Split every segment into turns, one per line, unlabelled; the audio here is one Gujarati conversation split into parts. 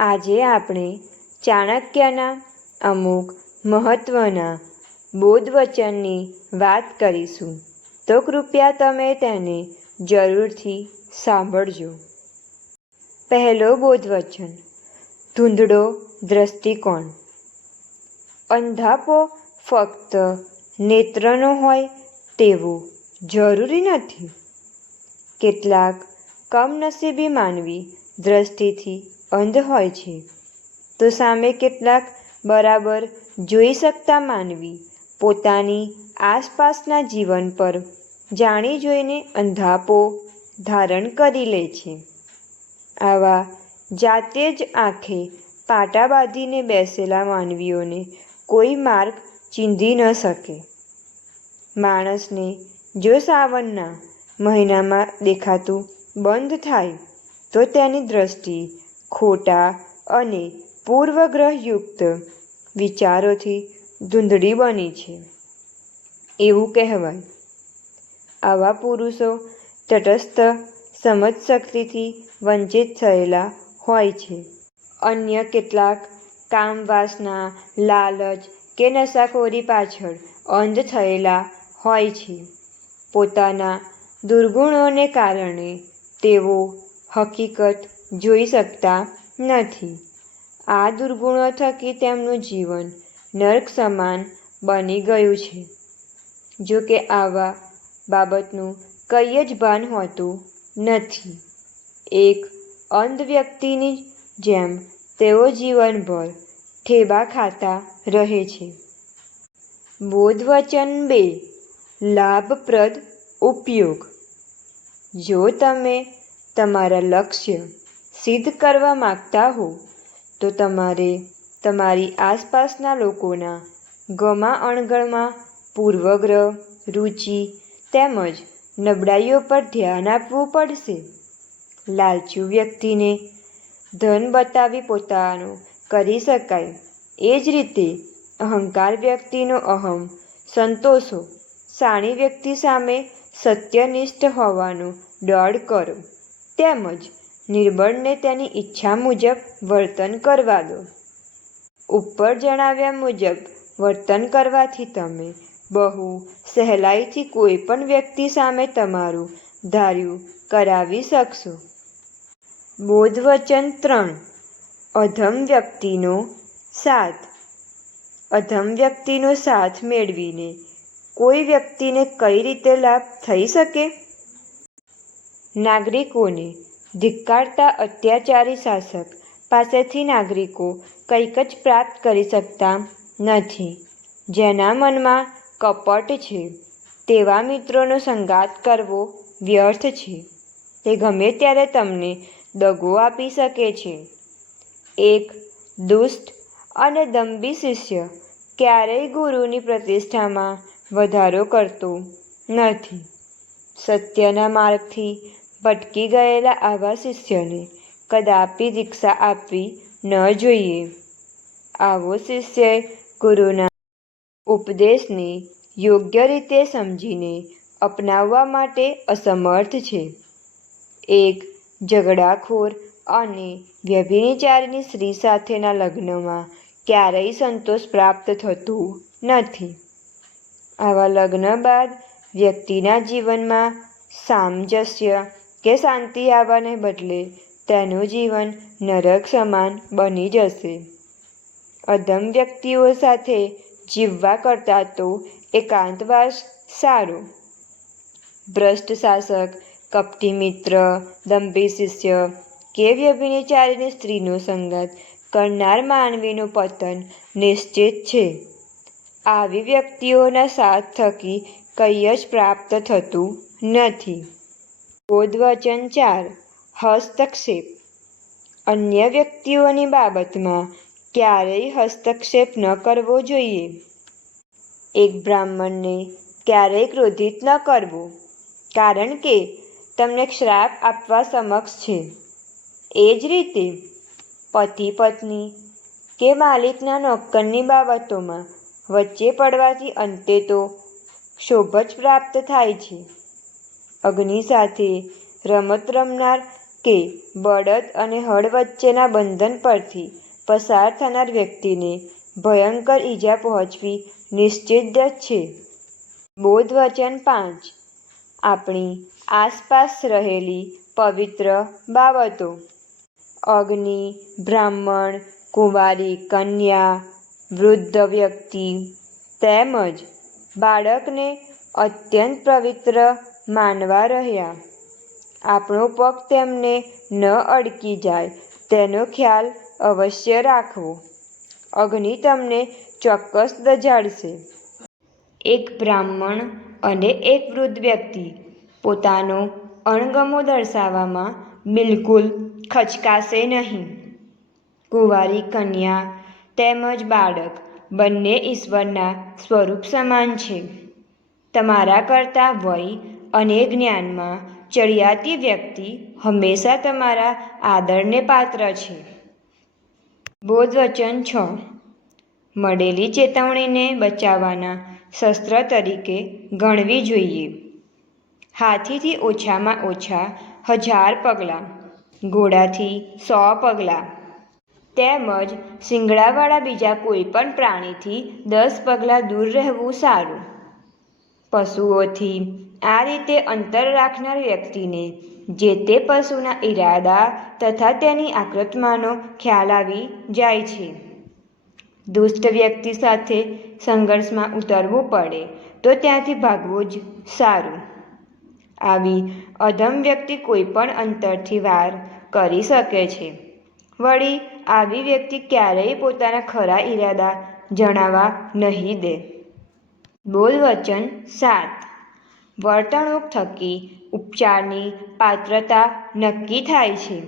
આજે આપણે ચાણક્યના અમુક મહત્ત્વના બોધવચનની વાત કરીશું. તો કૃપયા તમે તેને જરૂરથી સાંભળજો. પહેલો બોધવચન, ધૂંધળો દ્રષ્ટિકોણ. અંધાપો ફક્ત નેત્રનો હોય તેવું જરૂરી નથી. કેટલાક કમનસીબી માનવી દ્રષ્ટિથી અંધ હોય છે. તો સામે કેટલાક બરાબર જોઈ શકતા માનવી પોતાની આસપાસના જીવન પર જાણી જોઈને અંધાપો ધારણ કરી લે છે. આવા જાતે જ આંખે પાટા બાંધીને બેસેલા માનવીઓને કોઈ માર્ગ ચીંધી ન શકે. માણસને જો સાવનના મહિનામાં દેખાતું બંધ થાય, તો તેની દ્રષ્ટિ ખોટા અને પૂર્વગ્રહયુક્ત વિચારોથી ધૂંધળી બની છે. એવું કહેવાય. આવા પુરુષો તટસ્થ સમજશક્તિથી વંચિત થયેલા હોય છે. અન્ય કેટલાક કામ વાસના લાલચ કે નશાખોરી પાછળ અંધ થયેલા હોય છે. પોતાના દુર્ગુણોને કારણે તેઓ હકીકત જોઈ શકતા નથી. આ દુર્ગુણો થકી તેમનું જીવન નર્ક સમાન બની ગયું છે. જો કે આવા બાબતનું કંઈ જ ભાન હોતું નથી. એક અંધ વ્યક્તિની જેમ તેઓ જીવનભર ઠેબા ખાતા રહે છે. બોધવચન બે, લાભપ્રદ ઉપયોગ. જો તમે તમારા લક્ષ્ય સિદ્ધ કરવા માગતા હો, તો તમારે તમારી આસપાસના લોકોના ગમા અણગણમાં પૂર્વગ્રહ, રુચિ તેમજ નબળાઈઓ પર ધ્યાન આપવું પડશે. લાલચુ વ્યક્તિને ધન બતાવી પોતાનું કરી શકાય. એ જ રીતે અહંકાર વ્યક્તિનો અહમ સંતોષો. સાણી વ્યક્તિ સામે સત્યનિષ્ઠ હોવાનો દોડ કરો. તેમજ નિર્બળને તેની ઈચ્છા મુજબ વર્તન કરવા દો. ઉપર જણાવ્યા મુજબ, વર્તન કરવાથી તમે બહુ સહેલાઈથી કોઈ પણ વ્યક્તિ સામે તમારું ધાર્યું કરાવી શકશો. બોધવચન ત્રણ, અધમ વ્યક્તિનો સાથ. અધમ વ્યક્તિનો સાથ મેળવીને કોઈ વ્યક્તિને કઈ રીતે લાભ થઈ શકે? નાગરિકોને ધિક્કારતા અત્યાચારી શાસક પાસેથી નાગરિકો કંઈક જ પ્રાપ્ત કરી શકતા નથી. જેના મનમાં કપટ છે. તેવા મિત્રોનો સંગાત કરવો વ્યર્થ છે. તે ગમે ત્યારે તમને દગો આપી શકે છે. એક દુષ્ટ અને દંભી શિષ્ય ક્યારેય ગુરુની પ્રતિષ્ઠામાં વધારો કરતો નથી. સત્યના માર્ગથી ભટકી ગયેલા આવા શિષ્યને કદાપી દીક્ષા આપવી ન જોઈએ. આવો શિષ્ય ગુરુના ઉપદેશને યોગ્ય રીતે સમજીને અપનાવવા માટે અસમર્થ છે. એક ઝઘડાખોર અને વ્યભિચારીની સ્ત્રી સાથેના લગ્નમાં ક્યારેય સંતોષ પ્રાપ્ત થતું નથી. આવા લગ્ન બાદ વ્યક્તિના જીવનમાં સામંજસ્ય કે શાંતિ આવવાને બદલે તેનું જીવન નરક સમાન બની જશે. અધમ વ્યક્તિઓ સાથે જીવવા કરતાં તો એકાંતવાસ સારો. ભ્રષ્ટ શાસક, કપટી મિત્ર, દંભી શિષ્ય કે વ્યભિચારીની સ્ત્રીનો સંગત કરનાર માનવીનું પતન નિશ્ચિત છે. આવી વ્યક્તિઓના સાથ થકી કંઈ જ પ્રાપ્ત થતું નથી. બોધવચન ચાર હસ્તક્ષેપ. અન્ય વ્યક્તિઓની બાબતમાં ક્યારેય હસ્તક્ષેપ ન કરવો જોઈએ. એક બ્રાહ્મણને ક્યારેય ક્રોધિત ન કરવો, કારણ કે તમને શ્રાપ આપવા સમક્ષ છે. એ જ રીતે પતિ પત્ની કે માલિકના નોકરની બાબતોમાં વચ્ચે પડવાથી અંતે તો ક્ષોભ જ પ્રાપ્ત થાય છે. અગ્નિ સાથે રમત રમનાર કે બળદ અને હળ વચ્ચેના બંધન પરથી પસાર થનાર વ્યક્તિને ભયંકર ઈજા પહોંચવી નિશ્ચિત છે. બોધ વચન પાંચ આપણી આસપાસ રહેલી પવિત્ર બાબતો. અગ્નિ, બ્રાહ્મણ, કુંવારી કન્યા, વૃદ્ધ વ્યક્તિ તેમજ બાળકને અત્યંત પવિત્ર માનવા રહ્યા. આપણો પગ તેમને ન અડકી જાય, તેનો ખ્યાલ અવશ્ય રાખવો. અગ્નિ તમને ચોક્કસ દજાડશે એક બ્રાહ્મણ અને એક વૃદ્ધ વ્યક્તિ પોતાનો અણગમો દર્શાવવામાં બિલકુલ ખચકાશે નહીં. કુંવારી કન્યા તેમજ બાળક બંને ઈશ્વરના સ્વરૂપ સમાન છે. તમારા કરતાં વય અને જ્ઞાનમાં ચડિયાતી વ્યક્તિ હંમેશા તમારા આદરને પાત્ર છે. બોધવચન છ મળેલી ચેતવણીને બચાવવાના શસ્ત્ર તરીકે ગણવી જોઈએ. હાથીથી ઓછામાં ઓછા હજાર પગલાં, ઘોડાથી સો પગલાં તેમજ શિંગડાવાળા બીજા કોઈ પણ પ્રાણીથી દસ પગલાં દૂર રહેવું સારું. પશુઓથી આ રીતે અંતર રાખનાર વ્યક્તિને જે તે પશુના ઈરાદા તથા તેની આકૃતમાંનો ખ્યાલ આવી જાય છે. દુષ્ટ વ્યક્તિ સાથે સંઘર્ષમાં ઉતરવું પડે તો ત્યાંથી ભાગવું જ સારું. આવી અધમ વ્યક્તિ કોઈ પણ અંતરથી વાર કરી શકે છે. વળી આવી વ્યક્તિ ક્યારેય પોતાના ખરા ઈરાદા જણાવા નહીં દે. બોલ વચન સાત વર્તણૂક થકી ઉપચારની પાત્રતા નક્કી થાય છે.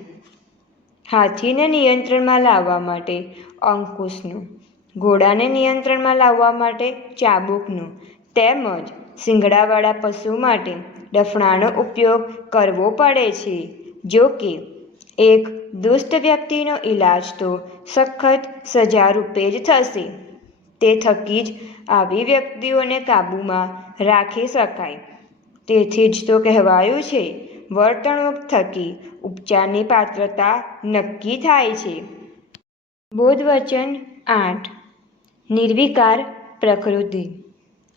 હાથીને નિયંત્રણમાં લાવવા માટે અંકુશનું ઘોડાને નિયંત્રણમાં લાવવા માટે ચાબુકનું તેમજ શિંગડાવાળા પશુ માટે ડફણાનો ઉપયોગ કરવો પડે છે. જો કે, એક દુષ્ટ વ્યક્તિનો ઈલાજ તો સખત સજા રૂપે જ થશે. તે થકી જ આવી વ્યક્તિઓને કાબૂમાં રાખી શકાય. તેથી જ તો કહેવાયું છે, વર્તણૂક થકી ઉપચારની પાત્રતા નક્કી થાય છે. બોધ વચન આઠ નિર્વિકાર પ્રકૃતિ.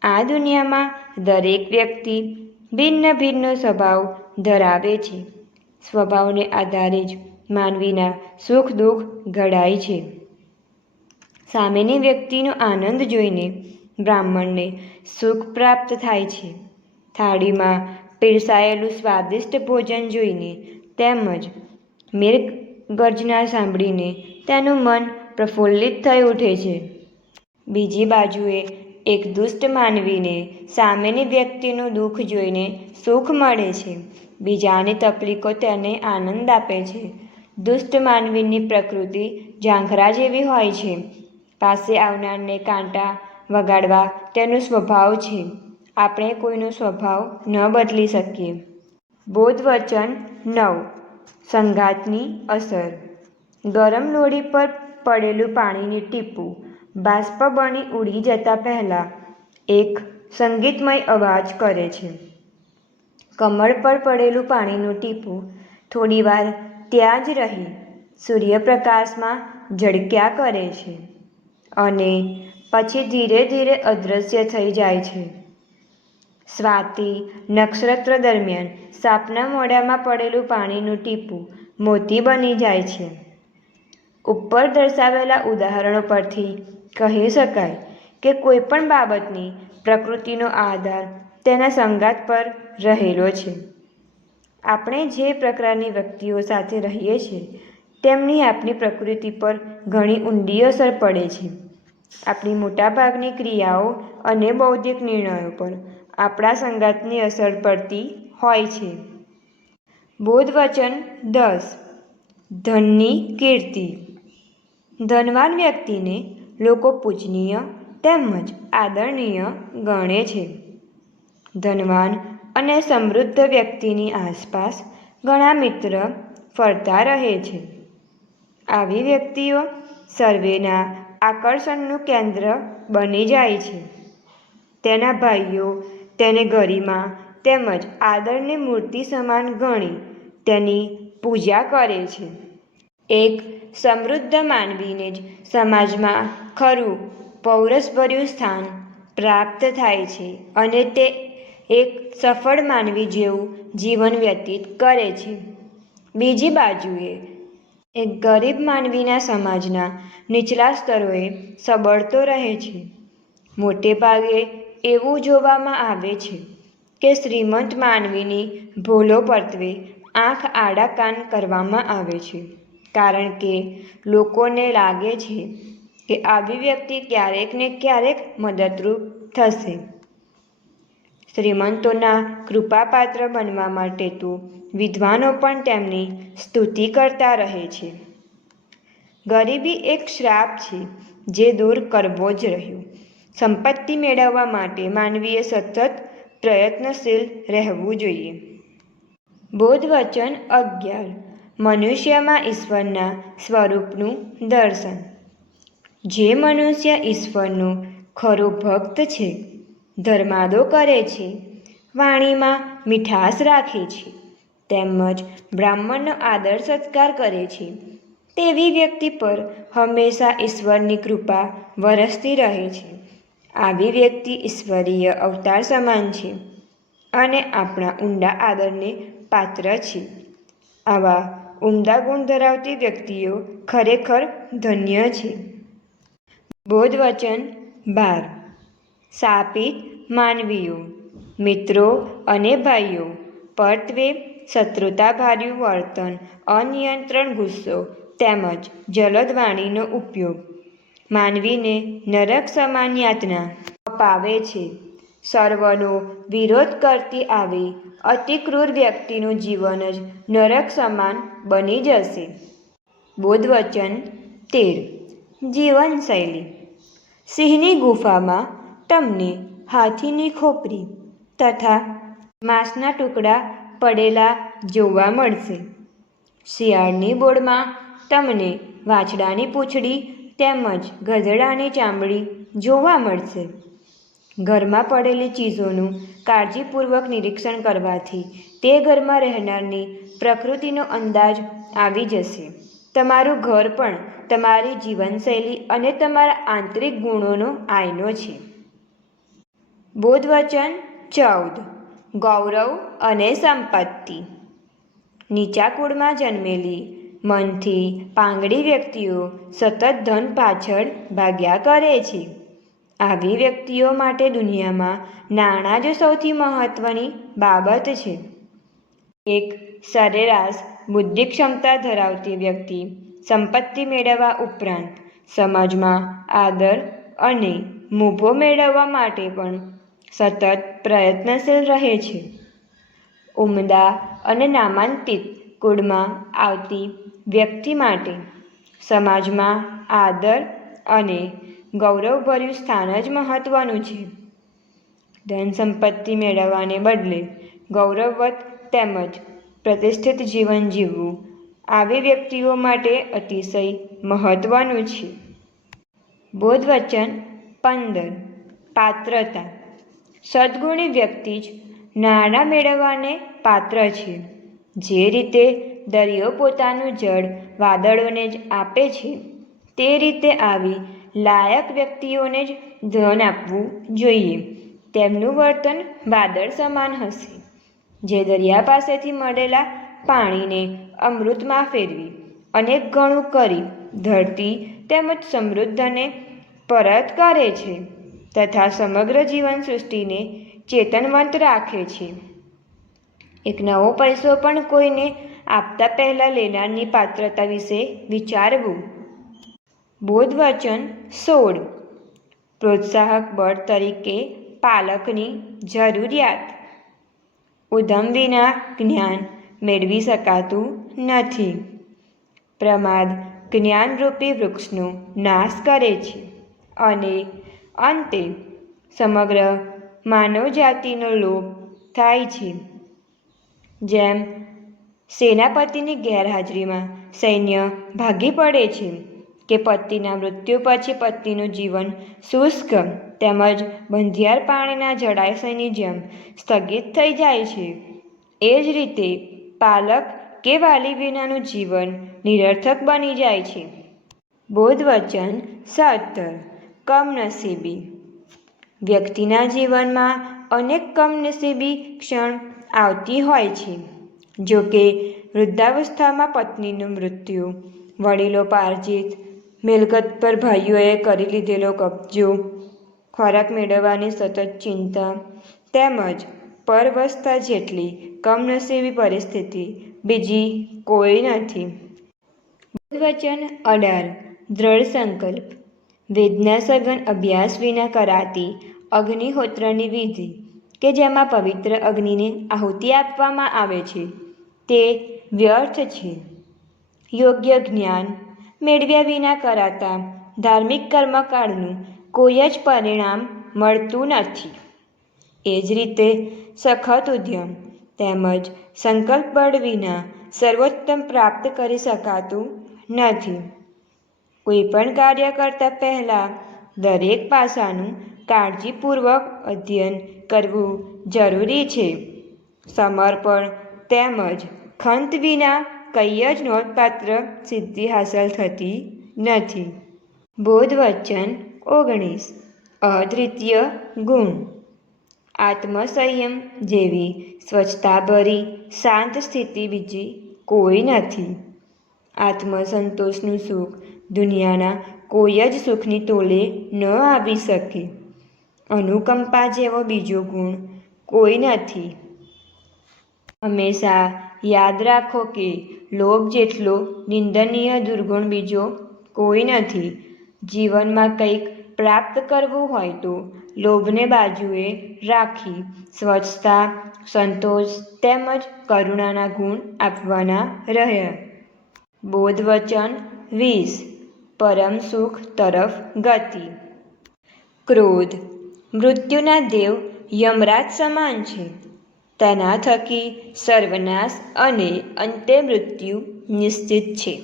આ દુનિયામાં દરેક વ્યક્તિ ભિન્ન ભિન્ન સ્વભાવ ધરાવે છે. સ્વભાવને આધારે જ માનવીના સુખ દુઃખ ઘડાય છે. સામેની વ્યક્તિનો આનંદ જોઈને બ્રાહ્મણને સુખ પ્રાપ્ત થાય છે. થાળીમાં પીરસાયેલું સ્વાદિષ્ટ ભોજન જોઈને તેમજ મેઘગર્જના સાંભળીને તેનું મન પ્રફુલ્લિત થઈ ઉઠે છે. બીજી બાજુએ એક દુષ્ટ માનવીને સામેની વ્યક્તિનું દુઃખ જોઈને સુખ મળે છે. બીજાની તકલીફો તેને આનંદ આપે છે. દુષ્ટ માનવીની પ્રકૃતિ ઝાંખરા જેવી હોય છે. પાસે આવનારને કાંટા વગાડવા તેનો સ્વભાવ છે. આપણે કોઈનો સ્વભાવ ન બદલી શકીએ. બોધવચન નવ સંઘાતની અસર. ગરમ લોડી પર પડેલું પાણીની ટીપું બાષ્પ બની ઉડી જતાં પહેલાં એક સંગીતમય અવાજ કરે છે. કમળ પર પડેલું પાણીનું ટીપું થોડીવાર ત્યાં જ રહી સૂર્યપ્રકાશમાં ઝળક્યા કરે છે અને પછી ધીરે ધીરે અદૃશ્ય થઈ જાય છે. સ્વાતિ નક્ષત્ર દરમિયાન સાપના મોઢામાં પડેલું પાણીનું ટીપું મોતી બની જાય છે. ઉપર દર્શાવેલા ઉદાહરણો પરથી કહી શકાય કે કોઈ પણ બાબતની પ્રકૃતિનો આધાર તેના સંઘાત પર રહેલો છે. આપણે જે પ્રકારની વ્યક્તિઓ સાથે રહીએ છીએ, તેમની આપણી પ્રકૃતિ પર ઘણી ઊંડી અસર પડે છે. આપણી મોટાભાગની ક્રિયાઓ અને બૌદ્ધિક નિર્ણયો પર આપણા સંઘાતની અસર પડતી હોય છે. બોધ વચન દસ ધનની કીર્તિ. ધનવાન વ્યક્તિને લોકો પૂજનીય તેમજ આદરણીય ગણે છે. ધનવાન અને સમૃદ્ધ વ્યક્તિની આસપાસ ઘણા મિત્ર ફરતા રહે છે. આવી વ્યક્તિઓ સર્વેના આકર્ષણનું કેન્દ્ર બની જાય છે. તેના ભાઈઓ તેને ગરિમા તેમજ આદરની મૂર્તિ સમાન ગણી તેની પૂજા કરે છે. એક સમૃદ્ધ માનવીને જ સમાજમાં ખરું પૌરસભર્યું સ્થાન પ્રાપ્ત થાય છે અને તે એક સફળ માનવી જેવું જીવન વ્યતીત કરે છે. બીજી બાજુએ એક ગરીબ માનવીના સમાજના નીચલા સ્તરોએ સબળતો રહે છે. મોટે ભાગે એવું જોવામાં આવે છે કે શ્રીમંત માનવીની ભૂલો પરત્વે આંખ આડા કાન કરવામાં આવે છે. કારણ કે લોકોને લાગે છે કે આવી વ્યક્તિ ક્યારેક ને ક્યારેક મદદરૂપ થશે. શ્રીમંતોના કૃપાપાત્ર બનવા માટે તો વિદ્વાનો પણ તેમની સ્તુતિ કરતા રહે છે. ગરીબી એક શ્રાપ છે જે દૂર કરવો જ રહ્યો. સંપત્તિ મેળવવા માટે માનવીએ સતત પ્રયત્નશીલ રહેવું જોઈએ. બોધ વચન અગિયાર. મનુષ્યમાં ઈશ્વરના સ્વરૂપનું દર્શન. જે મનુષ્ય ઈશ્વરનો ખરો ભક્ત છે, ધર્માદો કરે છે, વાણીમાં મીઠાશ રાખે છે, તેમજ બ્રાહ્મણનો આદર સત્કાર કરે છે, તેવી વ્યક્તિ પર હંમેશા ઈશ્વરની કૃપા વરસતી રહે છે. આવી વ્યક્તિ ઈશ્વરીય અવતાર સમાન છે અને આપણા ઊંડા આદરને પાત્ર છે. આવા ઉમદા ગુણ ધરાવતી વ્યક્તિઓ ખરેખર ધન્ય છે. બોધ વચન બાર. શાપિત માનવીઓ, મિત્રો અને ભાઈઓ, પરત્વે શત્રુતાભાર્યું વર્તન, અનિયંત્રણ ગુસ્સો તેમજ જલદ વાણીનો ઉપયોગ. માનવીને નરક સમાન યાતના અપાવે છે. સર્વનો વિરોધ કરતી આવી અતિક્રૂર વ્યક્તિનું જીવન જ નરક સમાન બની જશે. બોધવચન તેર. જીવનશૈલી. સિંહની ગુફામાં તમને હાથીની ખોપરી તથા માંસના ટુકડા પડેલા જોવા મળશે. શિયાળની બોળમાં તમને વાછડાની પૂંછડી તેમજ ગધેડાની ચામડી જોવા મળશે. ઘરમાં પડેલી ચીજોનું કાળજીપૂર્વક નિરીક્ષણ કરવાથી તે ઘરમાં રહેનારની પ્રકૃતિનો અંદાજ આવી જશે. તમારું ઘર પણ તમારી જીવનશૈલી અને તમારા આંતરિક ગુણોનો આયનો છે. બોધવચન ચૌદ. ગૌરવ અને સંપત્તિ. નીચા કુળમાં જન્મેલી મનથી પાંગડી વ્યક્તિઓ સતત ધન પાછળ ભાગ્યા કરે છે. આવી વ્યક્તિઓ માટે દુનિયામાં નાણાં જ સૌથી મહત્ત્વની બાબત છે. એક સરેરાશ બુદ્ધિ ક્ષમતા ધરાવતી વ્યક્તિ સંપત્તિ મેળવવા ઉપરાંત સમાજમાં આદર અને મૂભો મેળવવા માટે પણ સતત પ્રયત્નશીલ રહે છે. ઉમદા અને નામાંકિત કુળમાં આવતી વ્યક્તિ માટે સમાજમાં આદર અને ગૌરવભર્યું સ્થાન જ મહત્ત્વનું છે. ધન સંપત્તિ મેળવવાને બદલે ગૌરવવત તેમજ પ્રતિષ્ઠિત જીવન જીવવું આવી વ્યક્તિઓ માટે અતિશય મહત્ત્વનું છે. બોધવચન પંદર. પાત્રતા. સદ્ગુણી વ્યક્તિ જ નાણાં મેળવવાને પાત્ર છે. જે રીતે દરિયો પોતાનું જળ વાદળોને જ આપે છે. તે રીતે આવી લાયક વ્યક્તિઓને જ ધન આપવું જોઈએ. તેમનું વર્તન વાદળ સમાન હશે. જે દરિયા પાસેથી મળેલા પાણીને અમૃતમાં ફેરવી અનેક ગણું કરી ધરતી તેમજ સમૃદ્ધને પરત કરે છે તથા સમગ્ર જીવન સૃષ્ટિને ચેતનવંત રાખે છે. એક નવો પૈસો પણ કોઈને આપતા પહેલાં લેનારની પાત્રતા વિશે વિચારવું. બોધવચન સોળ. પ્રોત્સાહક બળ તરીકે પાલકની જરૂરિયાત. ઉધમ વિના જ્ઞાન મેળવી શકાતું નથી. પ્રમાદ જ્ઞાનરૂપી વૃક્ષનો નાશ કરે છે. અને અંતે સમગ્ર માનવજાતિનો લોપ થાય છે. જેમ સેનાપતિની ગેરહાજરીમાં સૈન્ય ભાગી પડે છે કે પતિના મૃત્યુ પછી પતિનું જીવન શુષ્ક તેમજ બંધિયાર પાણીના જળાશયની જેમ સ્થગિત થઈ જાય છે. એ જ રીતે પાલક કે વાલી વિનાનું જીવન નિરર્થક બની જાય છે. બોધ વચન સત્તર. કમનસીબી. વ્યક્તિના જીવનમાં અનેક કમનસીબી ક્ષણ આવતી હોય છે. જો કે વૃદ્ધાવસ્થામાં પત્નીનું મૃત્યુ, વડીલો પાર્જિત મિલકત પર ભાઈઓએ કરી લીધેલો કબજો, ખોરાક મેળવવાની સતત ચિંતા, તેમજ પરવસ્થા જેટલી કમનસીબી પરિસ્થિતિ બીજી કોઈ નથી. વચન અઢાર દ્રઢ સંકલ્પ વેદના સઘન અભ્યાસ વિના કરાતી અગ્નિહોત્રની વિધિ, કે જેમાં પવિત્ર અગ્નિને આહુતિ આપવામાં આવે છે. તે વ્યર્થ છે. યોગ્ય જ્ઞાન મેળવ્યા વિના કરાતા ધાર્મિક કર્મકાળનું કોઈ જ પરિણામ મળતું નથી. એ જ રીતે સખત ઉદ્યમ તેમજ સંકલ્પ બળ વિના સર્વોત્તમ પ્રાપ્ત કરી શકાતું નથી. કોઈ પણ કાર્ય કરતાં પહેલાં દરેક પાસાનું કાળજીપૂર્વક અધ્યયન કરવું જરૂરી છે. સમર્પણ તેમજ ખંત વિના કંઈ જ નોંધપાત્ર સિદ્ધિ હાંસલ થતી નથી. બોધ વચન ઓગણીસ. અદ્વિતીય ગુણ. આત્મસંયમ જેવી સ્વચ્છતાભરી શાંત સ્થિતિ બીજી કોઈ નથી. આત્મસંતોષનું સુખ દુનિયાના કોઈ જ સુખની તોલે ન આવી શકે. અનુકંપા જેવો બીજો ગુણ કોઈ નથી. હંમેશા યાદ રાખો કે લોભ જેટલો નિંદનીય દુર્ગુણ બીજો કોઈ નથી. જીવનમાં કંઈક પ્રાપ્ત કરવું હોય તો લોભને બાજુએ રાખી સ્વચ્છતા, સંતોષ તેમજ કરુણાના ગુણ આપવાના રહ્યા બોધ વચન વીસ, પરમ સુખ તરફ ગતિ. ક્રોધ, મૃત્યુના દેવ યમરાજ સમાન છે. તેના થકી સર્વનાશ અને અંતે મૃત્યુ નિશ્ચિત છે.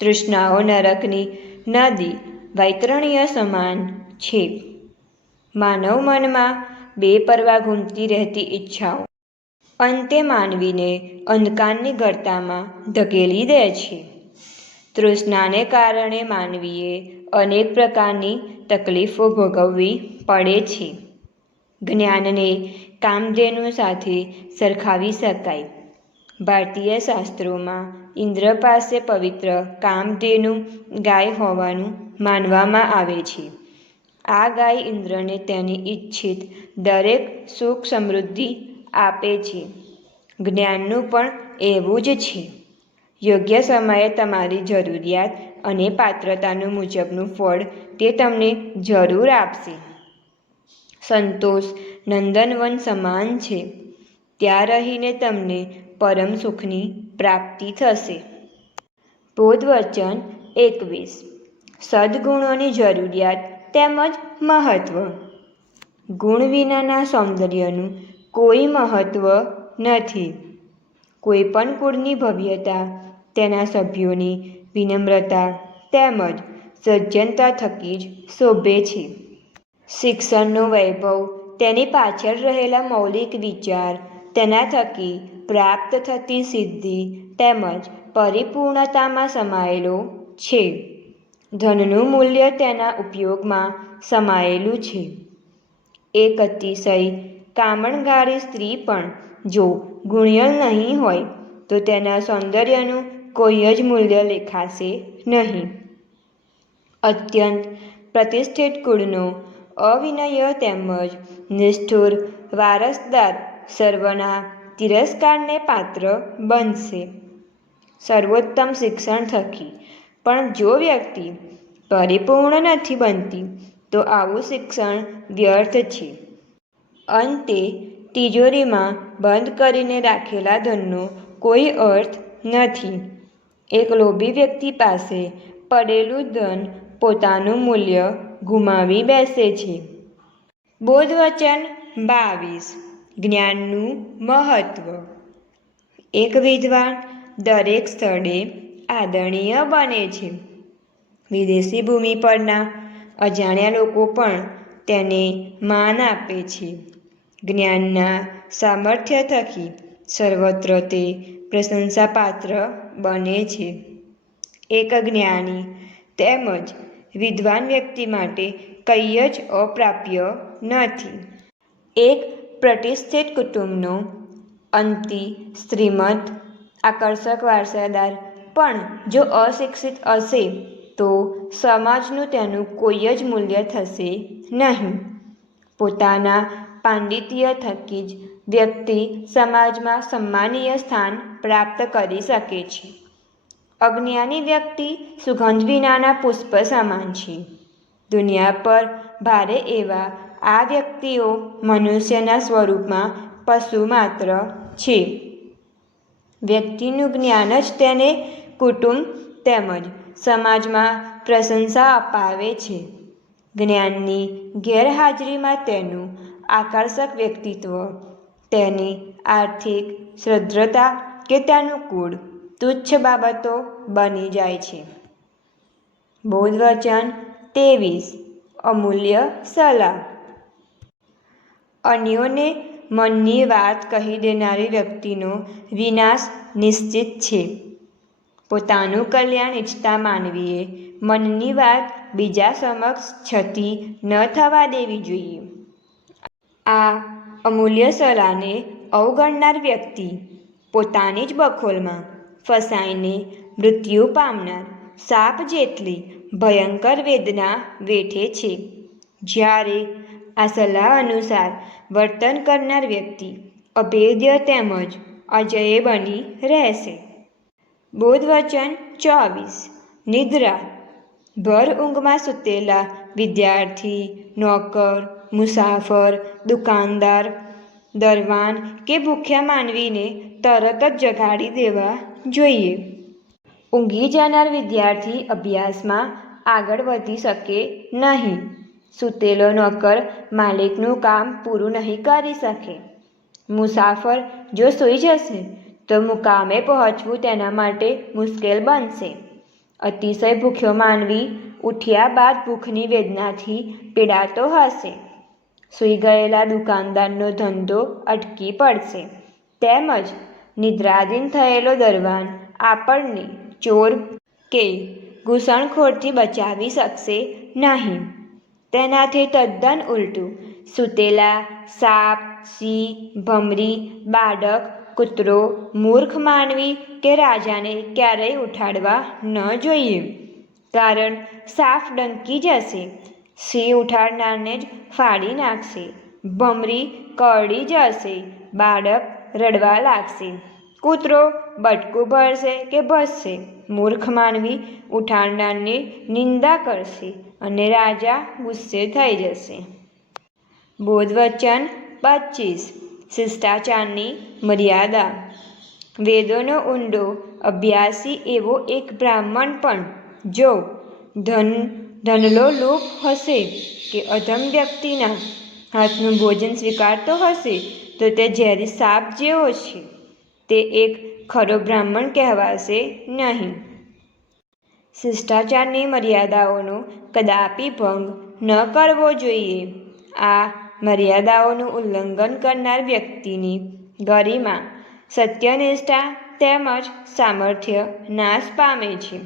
તૃષ્ણાઓ નરકની નદી વૈતરણીય સમાન છે. માનવ મનમાં બે પરવા ઘૂમતી રહેતી ઈચ્છાઓ અંતે માનવીને અંધકારની ગળતામાં ધકેલી દે છે. તૃષ્ણાને કારણે માનવીએ અનેક પ્રકારની તકલીફો ભોગવવી પડે છે. જ્ઞાનને કામધેનુ સાથે સરખાવી શકાય. ભારતીય શાસ્ત્રોમાં ઇન્દ્ર પાસે પવિત્ર કામધેનુ ગાય હોવાનું માનવામાં આવે છે. આ ગાય ઇન્દ્રને તેની ઈચ્છિત દરેક સુખ સમૃદ્ધિ આપે છે. જ્ઞાનનું પણ એવું જ છે. યોગ્ય સમયે તમારી જરૂરિયાત અને પાત્રતાનું મુજબનું ફળ તે તમને જરૂર આપશે. સંતોષ નંદનવન સમાન છે. ત્યાં રહીને તમને પરમ સુખની પ્રાપ્તિ થશે. બોધવચન એકવીસ. સદગુણોની જરૂરિયાત તેમજ મહત્વ. ગુણ વિનાના સૌંદર્યનું કોઈ મહત્વ નથી. કોઈ પણ કુળની ભવ્યતા, તેના સભ્યોની વિનમ્રતા તેમજ સજ્જનતા થકી જ શોભે છે. શિક્ષણનો વૈભવ, તેની પાછળ રહેલા મૌલિક વિચાર, તેના થકી પ્રાપ્ત થતી સિદ્ધિ તેમજ પરિપૂર્ણતામાં સમાયેલો છે. ધનનું મૂલ્ય તેના ઉપયોગમાં સમાયેલું છે. એક અતિશય કામણગારી સ્ત્રી પણ જો ગુણિયલ નહીં હોય, તો તેના સૌંદર્યનું કોઈ જ મૂલ્ય લેખાશે નહીં. અત્યંત પ્રતિષ્ઠિત કુળનો અવિનય તેમજ નિષ્ઠુર વારસદાર સર્વના તિરસ્કારને પાત્ર બનશે. સર્વોત્તમ શિક્ષણ થકી. પણ જો વ્યક્તિ પરિપૂર્ણ નથી બનતી, તો આવું શિક્ષણ વ્યર્થ છે. અંતે, તિજોરીમાં બંધ કરીને રાખેલા ધનનો કોઈ અર્થ નથી. એક લોભી વ્યક્તિ પાસે પડેલું ધન પોતાનું મૂલ્ય ગુમાવી બેસે છે. બોધવચન બાવીસ. જ્ઞાનનું મહત્વ. એક વિદ્વાન દરેક સ્થળે આદરણીય બને છે. વિદેશી ભૂમિ પરના અજાણ્યા લોકો પણ તેને માન આપે છે. જ્ઞાનના સામર્થ્ય થકી સર્વત્ર તે પ્રશંસાપાત્ર બને છે. એક જ્ઞાની તેમજ વિદ્વાન વ્યક્તિ માટે કંઈ જ અપ્રાપ્ય નથી. એક પ્રતિષ્ઠિત કુટુંબનો અંતિ શ્રીમંત, આકર્ષક વારસાદાર, પણ જો અશિક્ષિત હશે, તો સમાજનું તેનું કોઈ જ મૂલ્ય થશે નહીં. પોતાના પાંડિત્ય થકી જ વ્યક્તિ સમાજમાં સન્માનીય સ્થાન પ્રાપ્ત કરી શકે છે. અજ્ઞાની વ્યક્તિ સુગંધ વિનાના પુષ્પ સમાન છે. દુનિયા પર ભારે એવા આ વ્યક્તિઓ મનુષ્યના સ્વરૂપમાં પશુ માત્ર છે. વ્યક્તિનું જ્ઞાન જ તેને કુટુંબ તેમજ સમાજમાં પ્રશંસા અપાવે છે. જ્ઞાનની ગેરહાજરીમાં તેનું આકર્ષક વ્યક્તિત્વ, તેની આર્થિક શ્રદ્ધતા કે તેનું કુળ તુચ્છ બાબતો બની જાય છે. બોધવચન વચન ત્રેવીસ. અમૂલ્ય સલાહ. અન્યોને મનની વાત કહી દેનારી વ્યક્તિનો વિનાશ નિશ્ચિત છે. પોતાનું કલ્યાણ ઈચ્છતા માનવીએ મનની વાત બીજા સમક્ષ છતી ન થવા દેવી જોઈએ. આ અમૂલ્ય સલાહને અવગણનાર વ્યક્તિ પોતાની જ બખોલમાં ફસાઈને મૃત્યુ પામનાર સાપ જેટલી ભયંકર વેદના વેઠે છે. જ્યારે આ સલાહ અનુસાર વર્તન કરનાર વ્યક્તિ અભેદ્ય તેમજ અજય બની રહેશે. બોધ વચન ચોવીસ. નિદ્રા. ભર ઊંઘમાં સૂતેલા વિદ્યાર્થી, નોકર, મુસાફર, દુકાનદાર, દરવાન કે ભૂખ્યા માનવીને તરત જ જગાડી દેવા જોઈએ. ઊંઘી જનાર વિદ્યાર્થી અભ્યાસમાં આગળ વધી શકે નહીં. સૂતેલો નોકર માલિકનું કામ પૂરું નહીં કરી શકે. મુસાફર જો સૂઈ જશે, તો મુકામે પહોંચવું તેના માટે મુશ્કેલ બનશે. અતિશય ભૂખ્યો માનવી ઉઠ્યા બાદ ભૂખની વેદનાથી પીડાતો હશે. સૂઈ ગયેલા દુકાનદારનો ધંધો અટકી પડશે. તેમજ નિદ્રાધીન થયેલો દરવાન આપણને ચોર કે ઘૂસણખોરથી બચાવી શકશે નહીં. તેનાથી તદ્દન ઉલટું, સૂતેલા સાપ, સિંહ, ભમરી, બાળક, કૂતરો, મૂર્ખ માનવી કે રાજાને ક્યારેય ઉઠાડવા ન જોઈએ. કારણ સાફ ડંકી જશે, સિંહ ઉઠાડનારને જ ફાડી નાખશે, ભમરી કરડી જશે, બાળક રડવા લાગશે. કૂતરો બટકું ભરશે કે ભસશે? મૂર્ખ માનવી ઉઠાડનારની નિંદા કરશે અને રાજા ગુસ્સે થઈ જશે. બોધવચન પચીસ. શિષ્ટાચારની મર્યાદા. વેદોનો ઊંડો અભ્યાસી એવો એક બ્રાહ્મણ પણ, જો ધન, ધનલો લોક હશે કે અધમ વ્યક્તિના હાથનું ભોજન સ્વીકારતો હશે તો તે ઝેરી સાપ જેવો છે. તે એક ખરો બ્રાહ્મણ કહેવાશે નહીં. શિષ્ટાચારની મર્યાદાઓનો કદાપી ભંગ ન કરવો જોઈએ. આ મર્યાદાઓનું ઉલ્લંઘન કરનાર વ્યક્તિની ગરિમા, સત્યનિષ્ઠા તેમજ સામર્થ્ય નાશ પામે છે.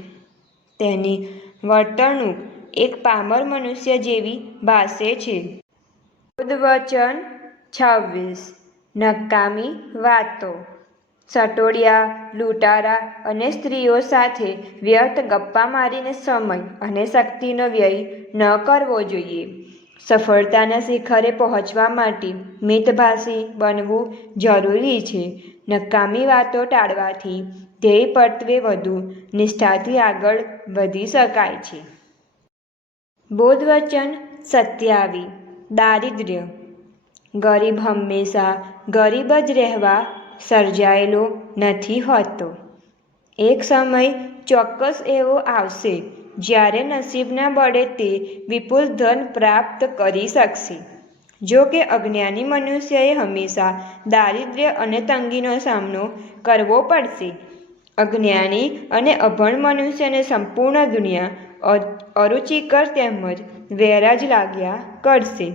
તેની વર્તણૂક એક પામર મનુષ્ય જેવી ભાસે છે. વચન છવ્વીસ. નકામી વાતો. સટોડિયા, લૂંટારા અને સ્ત્રીઓ સાથે વ્યર્થ ગપ્પા મારીને સમય અને શક્તિનો વ્યય ન કરવો જોઈએ. સફળતાના શિખરે પહોંચવા માટે મિતભાષી બનવું જરૂરી છે. નકામી વાતો ટાળવાથી ધ્યેય પરત્વે વધુ નિષ્ઠાથી આગળ વધી શકાય છે. બોધવચન સત્યાવી. દારિદ્ર્ય ગરીબ હંમેશા ગરીબ જ રહેવા સર્જાયેલો નથી હોતો. એક સમય ચોક્કસ એવો આવશે જ્યારે નસીબના બળે તે વિપુલ ધન પ્રાપ્ત કરી શકશે. જો કે અજ્ઞાની મનુષ્યએ હંમેશા દારિદ્ર્ય અને તંગીનો સામનો કરવો પડશે. અજ્ઞાની અને અભણ મનુષ્યને સંપૂર્ણ દુનિયા અરુચિકર તેમજ વેરાજ લાગ્યા કરશે.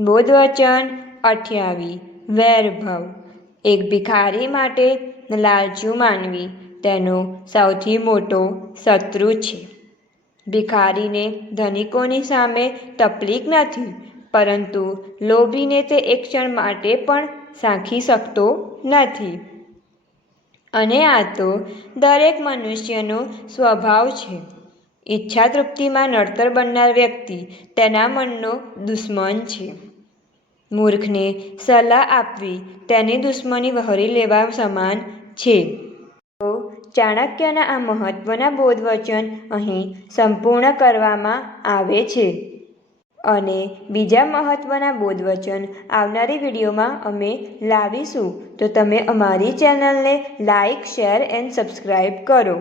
બોધ વચન અઠ્યાવી. વેરભાવ. એક ભિખારી માટે લાલચુ માનવી. તેનો સૌથી મોટો શત્રુ છે. ભિખારીને ધનિકોની સામે તકલીફ નથી, પરંતુ લોભીને તે એક ક્ષણ માટે પણ સાંખી શકતો નથી. અને આ તો દરેક મનુષ્યનો સ્વભાવ છે. ઈચ્છા તૃપ્તિમાં નડતર બનનાર વ્યક્તિ તેના મનનો દુશ્મન છે. મૂર્ખને સલાહ આપવી તેની દુશ્મની વહોરી લેવા સમાન છે. તો ચાણક્યના આ મહત્વના બોધવચન અહીં સંપૂર્ણ કરવામાં આવે છે. અને બીજા મહત્વના બોધવચન આવનારી વિડીયોમાં અમે લાવીશું. તો તમે અમારી ચેનલને લાઈક, શેર, એન્ડ સબસ્ક્રાઈબ કરો.